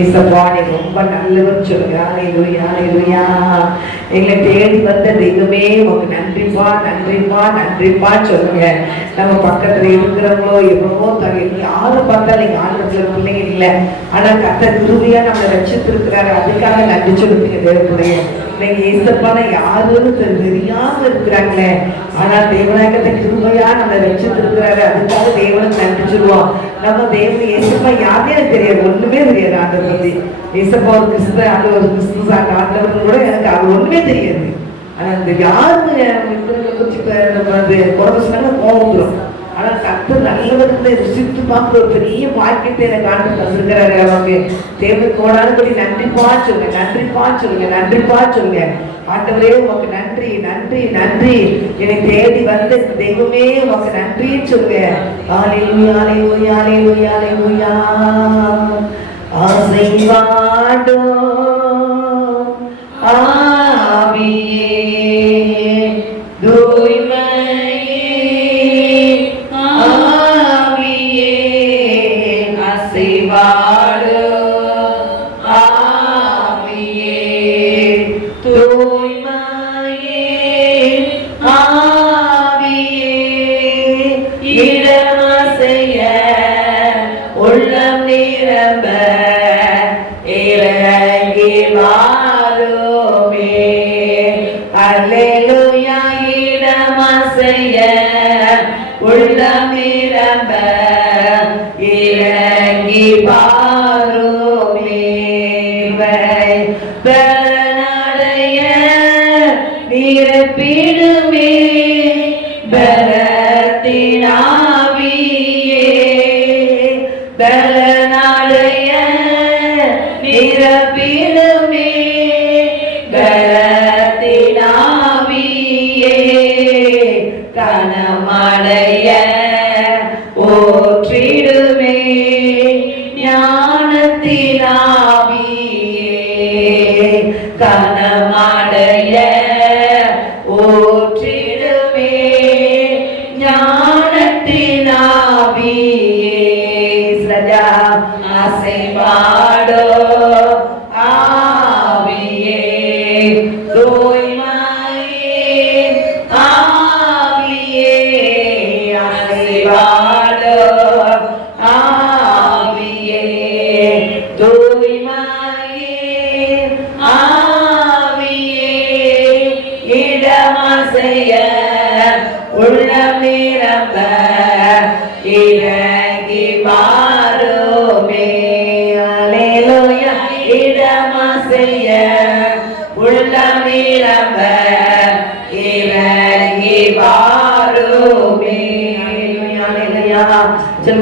ஏசப்பா நீங்க ரொம்ப நல்லவர் சொல்லுங்க. ஹல்லேலூயா ஹல்லேலூயா. எங்களை தேடி வந்த தெய்வமே உனக்கு நன்றிப்பா நன்றிப்பா நன்றிப்பா சொல்லுங்க. நம்ம பக்கத்துல இருக்கிறவங்களோ எவ்வளவோ யாரை பார்த்தாலும் நீங்க ஆண்டவத்துல பிள்ளைங்க இல்லை, ஆனா கர்த்தர் கிருபையா நம்மளை ரட்சித்திருக்கிறாரு, அதுக்காக நன்றி சொல்லுங்க. தேவனுடைய நீங்க ஏசப்பான யாருன்னு தெரியாம இருக்கிறாங்களே, ஆனா தேவநாயகத்தை கிருபையா நம்மளை ரட்சித்திருக்கிறாரு, அதுக்காக தேவனுக்கு நன்றி சொல்லுவோம். நம்ம தேவன் ஏசப்பா யாருமே எனக்கு தெரியாது, ஒண்ணுமே தெரியாது ஆண்டவர் பத்தி. ஏசப்பா ஒரு கிறிஸ்து ஒரு கிறிஸ்து ஆண்டவர் கூட எனக்கு அது ஒண்ணுமே தெரியாது. ஆனா இந்த யாருன்னு குறிச்சு குறைஞ்ச சொன்னாங்க கோபம் வரும். ஆனா கர்த்தர் நல்லவர்களை ருசித்து பார்க்குற ஒரு பெரிய வாக்கியத்தை எனக்கு ஆண்டு தந்திருக்கிறாரு. அவங்க தேவனுக்கு கோடானபடி நன்றிப்பா சொல்லுங்க, நன்றிப்பா சொல்லுங்க, நன்றிப்பா சொல்லுங்க. ஆண்டவரே உமக்கு நன்றி நன்றி நன்றி, என்னை தேடி வந்த தெய்வமே உமக்கு நன்றி சொல்லுங்க. ஹல்லேலூயா ஹல்லேலூயா ஹல்லேலூயா ஹல்லேலூயா. ஆசீர்வாதம் ஆவியே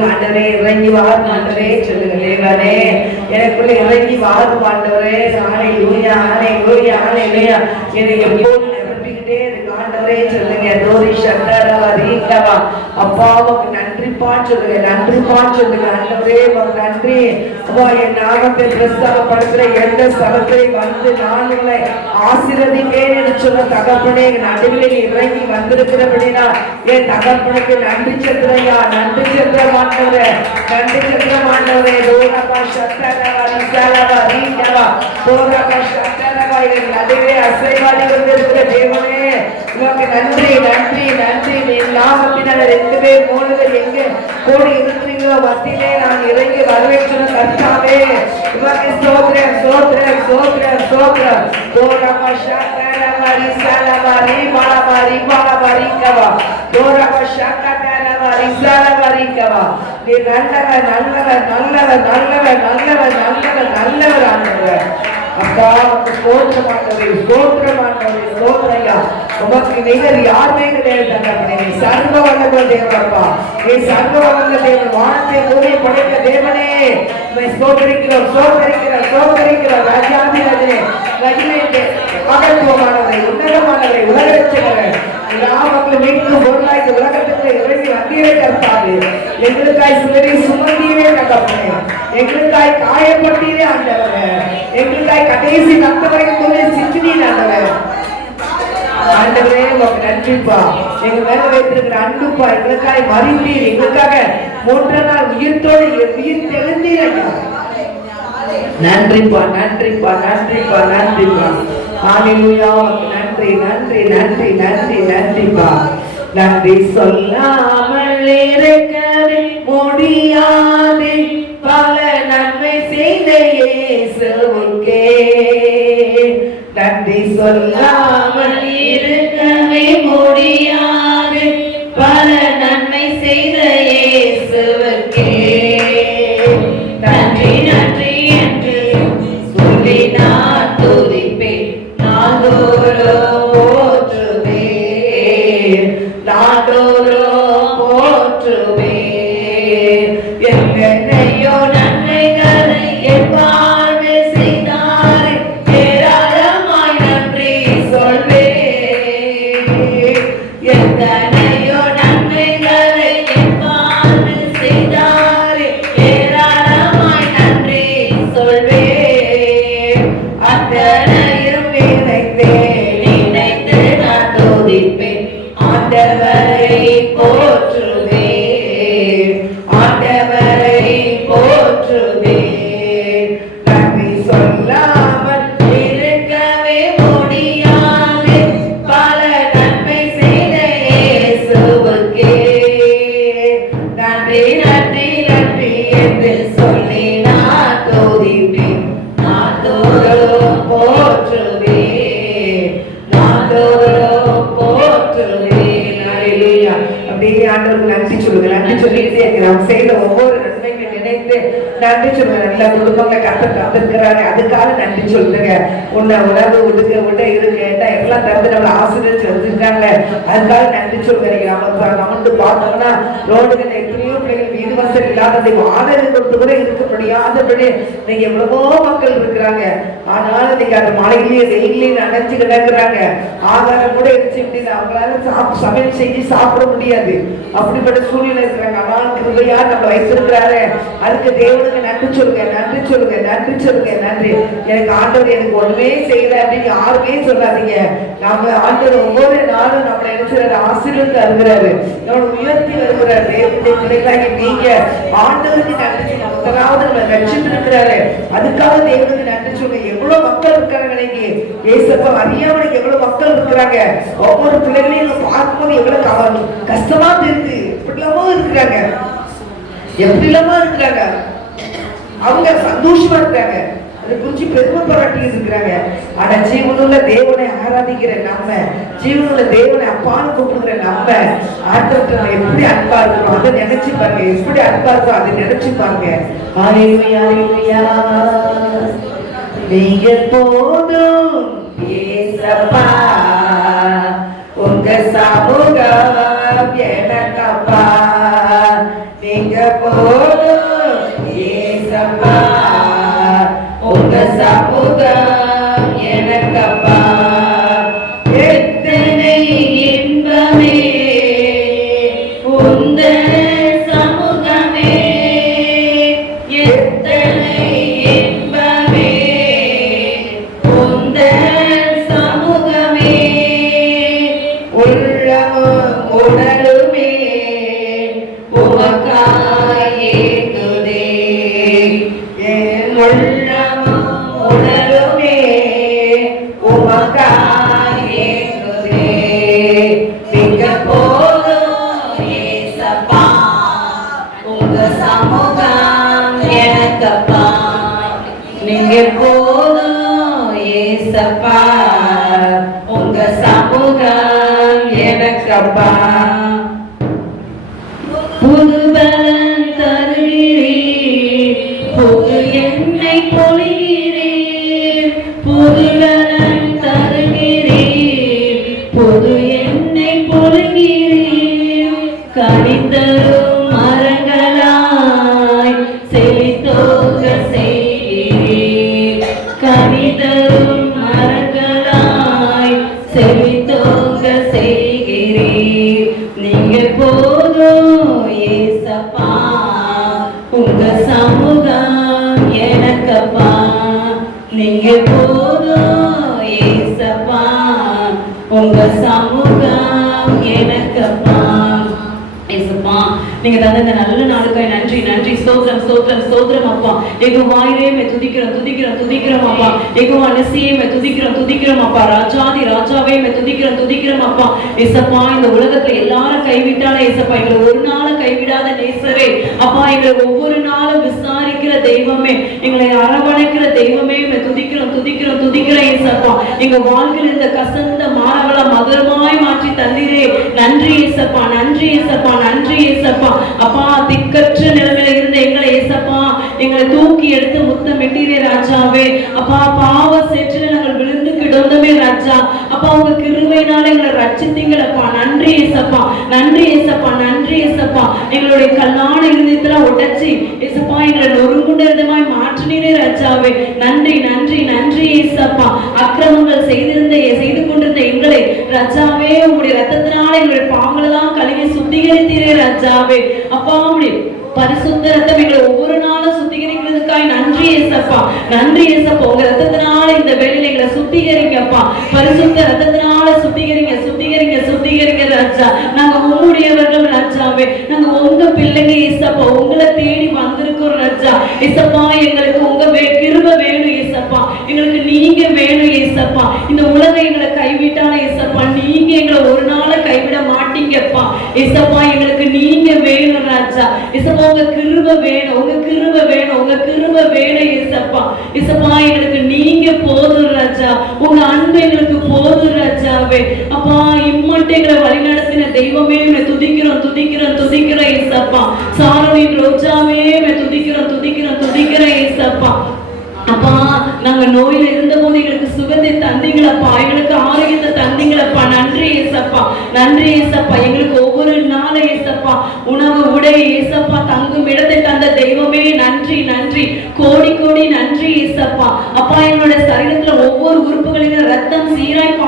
ஆண்டவரே இறங்கி வாரும் ஆண்டவரே சொல்லுங்க. தேவனே எனக்குள்ள இறங்கி வாரும் ஆண்டவரே. ஹல்லேலூயா ஹல்லேலூயா ஹல்லேலூயா. என்னை எப்போதும் நிரப்பிக்கிட்டே இருக்கு ஆண்டவரே சொல்லுங்க. தோரி சந்தரவா ரீகவா. அப்பாவுக்கு நன்றிப்பா சொல்லுங்க, நன்றிப்பா சொல்லுங்க. ஆண்டவரே உமக்கு நன்றி. அப்பா என் நாமத்தை பிரஸ்தாபப்படுத்துற எந்த ஸ்தலத்தை வந்து நான் உங்களை ஆசீர்வதிப்பேன் என்று சொன்ன தகப்பனே நடுவில் இறங்கி வந்திருக்கிறபடினா என் தகப்பனுக்கு நன்றி செலுத்துறையா, நன்றி செலுத்த மாட்டவரே, நன்றி செலுத்த மாட்டவரே. தோரபா சத்தரவா ரிசாலவா ரீகவா தோரபா சத்தரவா. என் நடுவே அசைவாடி கொண்டிருக்கிற தேவனே உமக்கு நன்றி நன்றி நன்றி. என் நாமத்தினால 2 பேர் 3 பேர் எங்கே கூடி இருக்கிறீங்களோ மத்தியிலே நான் இறங்கி வரவேற்று கர்த்தாவே உமக்கு ஸ்தோத்திரம் ஸ்தோத்திரம் ஸ்தோத்திரம் ஸ்தோத்திரம். தோரபா சத்தரவா ரிசாலவா ரீபாலவா ரீபாலவா ரீகவா தோரபா சத்தரவா ரிசாலவா ரீகவா. நீ நல்லவர் நல்லவர் நல்லவர் நல்லவர் நல்லவர் நல்லவர் நல்லவர் ஆண்டவர். அப்பா உமக்கு ஸ்தோத்திரமாண்டவரே ஸ்தோத்திரமாண்டவரே ஸ்தோத்திரையா. உமக்கு நிகர் யாருமே கிடையாது தகப்பனே. நீ சர்வ வல்லமை தேவனப்பா, நீ சர்வ வல்லமை தேவன், வானத்தை பூமியை படைத்த தேவனே. உம்மை ஸ்தோத்திரிக்கிறோம் ஸ்தோத்திரிக்கிறோம் ஸ்தோத்திரிக்கிறோம். ராஜாதி ராஜனே ரஜினே மகத்துவமானவரை உன்னதமானவரை உலக ரட்சகரே எல்லா மக்களும் மீட்கும் பொருளாய் இந்த உலகத்துக்கு இறங்கி வந்தீரே கர்த்தாவே. எங்களுக்காய் சிலரை சுமந்தீரே தகப்பனே, எங்களுக்காய் காயப்பட்டீரே ஆண்டவரே, எங்களுக்காய் கடைசி ரத்த வரைக்கும் சிந்தினீர் ஆண்டவரே. ஆண்டவரே உமக்கு நன்றிப்பா. எங்க மேல வைத்திருக்கிற அன்புப்பா, எங்களுக்காய் மறித்தீர், எங்களுக்காக 3 நாள் உயிர்த்தோடு உயிர் தெழுந்தீர் ஐயா. நன்றிப்பா நன்றிப்பா நன்றிப்பா நன்றிப்பா. ஹalleluya. நன்றி நன்றி நன்றி நன்றி நன்றிப்பா. நன்றி சொல்லாமல் இருக்கவே முடியாது பல நன்மை செய்த இயேசுவுக்கே. நன்றி சொல்லாமல் இருக்கவே முடியாது பல நன்மை செய்த இயேசுவுக்கே. நன்றி நன்றி என்று சொல்லி நான் துதிப்பேன், நாள்தோறும் போற்றுவேன், நாள்தோறும் போற்றுவேன். எத்தனையோ நன்மைகளை என் வாழ்வில் செய்தாரே, ஏராளமாய் நன்றி சொல்வேன். எத்தனையோ நன்மைகளை என் வாழ்வில் செய்தாரே, ஏராளமாய் நன்றி சொல்வேன். அத்தனையும் நினைத்து நான் துதிப்பேன், ஆண்டவரை போற்றுவேன், ஆண்டவரை போற்றுவேன். நன்றி சொல்லாமல் இருக்கவே முடியாது பல நன்மை செய்த இயேசுவுக்கே. நன்றி நன்றி நன்றி என்று சொல்லி நான் துதிப்பேன், நாள்தோறும் போற்றுவேன், நாள்தோறும் போற்றுவேன். ஹalleluya. அப்படியே ஆண்டவருக்கு நன்றி சொல்லுங்க. நன்றி சொல்லிக்கிட்டே இருக்கிறோம். செய்த ஒவ்வொரு நன்மைகளை நினைத்து நன்றி சொல்லுங்க. நல்ல குடும்பங்களை கத்திருக்கிறாரு, அதுக்காக நன்றி சொல்லுங்க. உன்னை உணவு உடுக்க விட இருக்க எல்லாம் திறந்து நம்மளை ஆசிரியர் வச்சிருக்காங்க, அதுக்காக நன்றி சொல்லுங்க. நம்ம பார்த்தோம்னா ரோடுகள் எத்தனையோ பிள்ளைகள் வீடு வசதி இல்லாததை வாடகை கொடுத்து கூட இருக்க முடியாதபடி நீங்க எவ்வளவோ மக்கள் இருக்கிறாங்க. ஆனாலும் நீங்க அந்த மழையிலேயே வெயிலையும் நனைஞ்சு கிடக்குறாங்க. ஆகாரம் கூட இருந்துச்சு அப்படின்னு அவங்களால சமையல் செஞ்சு சாப்பிட முடியாது, அப்படிப்பட்ட சூழ்நிலை இருக்கிறாங்க. ஆனால் கிருபையா நம்ம வைத்திருக்கிறாரு, அதுக்கு தேவனுக்கு நன்றி சொல்லுங்க, நன்றி சொல்லுங்க, நன்றி சொல்லுங்க. நன்றி. எனக்கு ஆண்டவர் எனக்கு ஒண்ணுமே செய்யல அப்படின்னு யாருமே சொல்லாதீங்க. நம்ம ஆண்டவர் ஒவ்வொரு நாளும் நம்மளை நினைச்சுறாரு, ஆசீர்வாதத்தை அருகிறாரு, நம்மளை உயர்த்தி வருகிறார். தேவனுடைய பிள்ளைகளாகி நீங்க ஆண்டவருக்கு நன்றி சொல்லுங்க. முதலாவது நம்ம ரட்சித்து இருக்கிறாரு, அதுக்காக தேவனுக்கு நன்றி சொல்லுங்க. எவ்வளவு மக்கள் இருக்காங்க இன்னைக்கு ஏசப்பா அறியாமல் எவ்வளவு மக்கள் இருக்கிறாங்க. ஒவ்வொரு பிள்ளைகளையும் பார்க்கும்போது எவ்வளவு கஷ்டமா இருக்கு, இப்படிலாமோ இருக்கிறாங்க, எப்படிலாமோ இருக்கிறாங்க. அவங்க சந்தோஷமா இருக்காங்க, அதை குறிச்சு பெருமை பாராட்டி இருக்கிறாங்க. ஆனா ஜீவனுள்ள தேவனை ஆராதிக்கிற நம்ம, ஜீவனுள்ள தேவனை அப்பான்னு கூப்பிடுகிற நம்ம ஆட்டத்துல எப்படி அன்பா இருக்கிறோம் அதை நினைச்சு பாருங்க. எப்படி அன்பா இருக்கோம் அதை நினைச்சு பாருங்க. ஹalleluya ஹalleluya. நீங்க போதும் ஏசப்பா, உங்க சமூகம் எனக்கப்பா. நீங்க போதும் ஏசப்பா, உங்க சமூகம் எனக்கப்பா. எத்தனை இன்பமே உந்த சமூகமே, எத்தனை இன்பமே உந்த சமூகமே. உள்ளமும் உடலுமே உமக்காயேகுதே, என் உள்ளமும் உடலுமே உமக்காயேகுதே. நீங்க போதும் ஏசப்பா, உங்க சமூகம் எனக்கப்பா. நீங்க போதும் ஏசப்பா, உங்க சமூகம் எனக்கப்பா. புது பலன் தருகிறீர், புது எண்ணெய் பொழிகிறீர், புது பலன் தருகிறீர், புது எண்ணெய் பொழிகிறீர். கனிதரும் மரங்களாய் செழித்தோங்க செய்கிறீர், கனிதரும் மரங்களாய் செழித்தோங்க செய்கிறீர். நீங்க போதும் ஏசப்பா, உங்க சமூகம் எனக்கப்பா. நீங்க போதும் ஏசப்பா, உங்க சமூகம் எனக்கப்பா. ஏசப்பா, நீங்க தந்த நல்ல நாளுக்காய் நன்றி நன்றி. ஸ்தோத்திரம் ஸ்தோத்திரம் ஸ்தோத்திரம் அப்பா. யெகோவாவே மே துதிக்கிறோம் துதிக்கிறோம் துதிக்கிறோம் அப்பா. யெகோவா நசியே மே துதிக்கிறோம் துதிக்கிறோம் அப்பா. ராஜாதி ராஜாவே மே துதிக்கிறோம் துதிக்கிறோம் அப்பா. இயேசப்பா, இந்த உலகத்துல எல்லாரும் கைவிட்டாலும் இயேசப்பா எங்களை ஒரு நாளும் கைவிடாத நேசரே அப்பா, எங்களை ஒவ்வொரு நாளும் விசாரிக்கிற தெய்வமே, எங்களை அரவணைக்கிற தெய்வமே மே துதிக்கிறோம் துதிக்கிறோம் துதிக்கிறோம் இயேசப்பா. எங்க வாழ்க்கையில் இந்த கசந்த மாறவள மதுரமாய் மாற்றி தந்தீரே, நன்றி இயேசப்பா, நன்றி இயேசப்பா, நன்றி இயேசப்பா. அப்பா, திக்கற்ற நிலைமையில இருந்த எங்களை இயேசப்பா எங்களை தூக்கி எடுத்து முத்தமிட்டீரே ராஜாவே. அப்பா, பாவ சேற்றில நாங்கள் விழுந்து கிடந்தோமே ராஜா. அப்பா, உங்க கிருபையினால எங்களை ரட்சித்தீங்களப்பா, நன்றி இயேசப்பா, நன்றி இயேசப்பா, நன்றி இயேசப்பா. எங்களுடைய கல்லான இருதயத்துல உடைச்சி இயேசப்பா எங்களை நொறுங்குண்டமாய் மாற்றினீரே ராஜாவே. நன்றி நன்றி நன்றி இயேசப்பா. அக்கிரமங்கள் செய்து கொண்டிருந்த எங்களை ராஜாவே உங்களுடைய ரத்தத்தினால எங்களுடைய பாவங்களெல்லாம் கழுவி சுத்திகரித்தீரே ராஜாவே. அப்பா, உங்களுடைய பரிசுத்த ரத்தம் எங்களை ஒவ்வொரு நாளும் சுத்திகரிக்கிறதுக்காய் நன்றி இயேசப்பா, நன்றி இயேசப்பா. உங்க ரத்தத்தினால இந்த வேளையில எங்களை சுத்திகரிங்கப்பா, பரிசுத்த ரத்தத்தினால சுத்திகரிங்க சுத்திகரிங்க சுத்திகரிங்க ராஜா. நாங்க உங்களுடையவர்கள் ராஜாவே, நாங்க உங்க பிள்ளைங்க இயேசப்பா, உங்களை தேடி வந்திருக்கோம் ராஜா. இயேசப்பா, எங்களுக்கு உங்க கிருபை வேணும் இயேசப்பா, எங்களுக்கு நீங்க வேணும் இயேசப்பா. இந்த உலகம் எங்களை கைவிட்டாலும் இயேசப்பா நீங்க எங்களை ஒரு நாளை கைவிட மாட்டீங்கப்பா இயேசப்பா. எங்களுக்கு நீங்க வேணும் ராஜா. இயேசப்பா, உங்க கிருபை வேணும், உங்க கிருபை வேணும், உங்க கிருபை வேணும் இயேசப்பா. இயேசப்பா, எங்களுக்கு நீங்க போதும் ராஜா, உங்க அன்பு எங்களுக்கு போதும் ராஜாவே. அப்பா, இம்மட்டு எங்களை வழிநடத்தின தெய்வமே துதிக்கிறோம் துதிக்கிறோம் துதிக்கிறோம் இயேசப்பா. சாரோனின் ரோஜாவே துதிக்கிறோம் துதிக்கிறோம் துதிக்கிறோம் இயேசப்பா. அப்பா, நாங்க நோயில இருந்த போது எங்களுக்கு சுகத்தை தந்தீங்களப்பா, எங்களுக்கு ஆரோக்கியத்தை தந்தீங்களப்பா, நன்றி இயேசப்பா, நன்றி இயேசப்பா. எங்களுக்கு ஒவ்வொரு நாளும் இயேசப்பா உணவு உடை இயேசப்பா தங்கும் இடத்தை தந்த தெய்வமே நன்றி நன்றி கோடி கோடி நன்றி இயேசப்பா. அப்பா, எங்களோட சரீரத்துல ஒவ்வொரு உறுப்புகளிலும் ரத்தம் சீராய்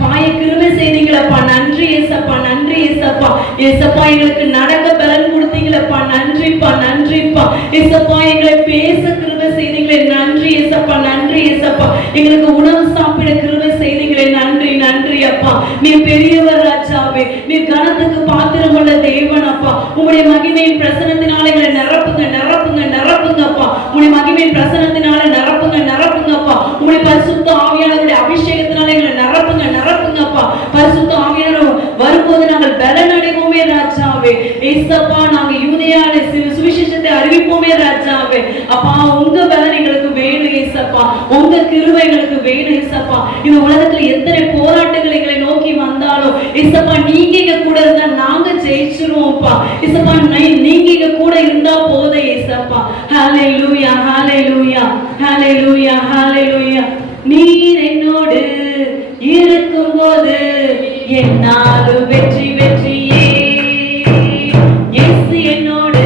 பாய கிருபை செய்தீங்களப்பா, நன்றி இயேசப்பா, நன்றி இயேசப்பா. இயேசப்பா, எங்களுக்கு நடக்க பலன் கொடுத்தீங்களப்பா, நன்றிப்பா நன்றிப்பா. இயேசப்பா, எங்களை பேச கிருபை செய்தீங்களே, நன்றி இயேசப்பா, நன்றி இயேசப்பா. எங்களுக்கு உணவு சாப்பிட கிருபை செய்தீங்களே, நன்றி நன்றி அப்பா. நீ பெரியவர் ராஜாவே, நீ கனத்துக்கு பாத்திரமுள்ள தேவன் அப்பா. உம்முடைய மகிமையின் பிரசன்னத்தினால எங்களை நிரப்புங்க நிரப்புங்க நிரப்புங்க அப்பா. உம்முடைய மகிமையின் பிரசன்னத்தினால நிரப்புங்க நிரப்புங்க அப்பா. உம்முடைய பரிசுத்த ஆவியானவருடைய அபிஷேகத்தினால எங்களை நிரப்புங்க நிரப்புங்க அப்பா. பரிசுத்த ஆவியானவர் வரும்போது நாங்கள் பலன் அடைவோமே ராஜாவே. இயேசப்பா, நாங்க யூதேயால சுவிசேஷத்தை அறிவிப்போமே ராஜாவே. அப்பா, உங்க பலன் எங்களுக்கு வேணும் இயேசப்பா, உங்க கிருபை எங்களுக்கு வேணும் இயேசப்பா. இந்த உலகத்துல எத்தனை போராட்டங்கள் எங்களை நோக்கி வந்தாலும் இயேசப்பா நீங்க எங்க கூட இருந்தா நாங்க ஜெயிச்சிருவோம்ப்பா இயேசப்பா. நீங்க எங்க கூட இருந்தா போதும் இயேசப்பா. ஹல்லேலூயா ஹல்லேலூயா ஹல்லேலூயா ஹல்லேலூயா. நீர் என்னோடு இருக்கும்போது என்னாலும் வெற்றி வெற்றியே. இயேசு என்னோடு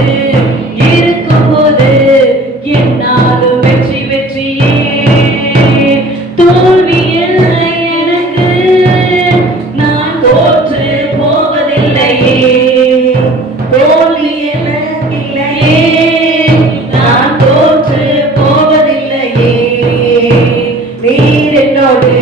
இருக்கும்போது என்னாலும் வெற்றி வெற்றியே. தோல்வி இல்லை எனக்கு, நான் தோற்று போவதில்லையே. தோல்வி எனக்கு இல்லையே, நான் தோற்று போவதில்லையே. நீர் என்னோடு